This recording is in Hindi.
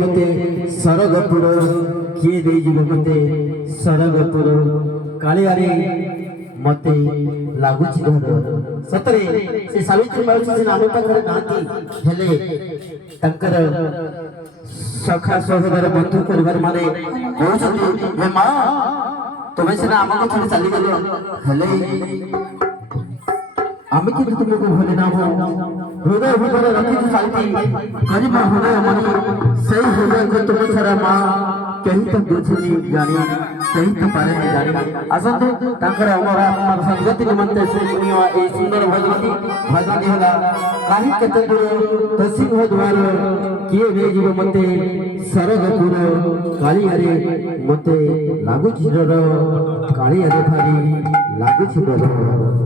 मते सरगपुर किए दे मते सरगपुर कालियारे मते लागुची घर सतरे से सावित्री माउसी से नाम पाखरे नाती हेले तंकर सखा सहोदर बंधु परिवार माने कहउछथि हे मां तुम्हें से आमको छोड़ चली गलो हेले आमे कि तुमको भले ना हो हृदय भीतर रखी सावित्री गरीब हृदय मनी सही हृदय को तुम छरा मां कहीं तो बुझनी जानी कहीं तो पारे नहीं जानी असंत तांकर हमारा संगति निमंते सुनियो ए सुंदर भजन होला काही केते दूर तसी हो द्वार किए वे जीव मते सरगपुर काली हरे मते लागु छिरर काली हरे भारी लागु छिरर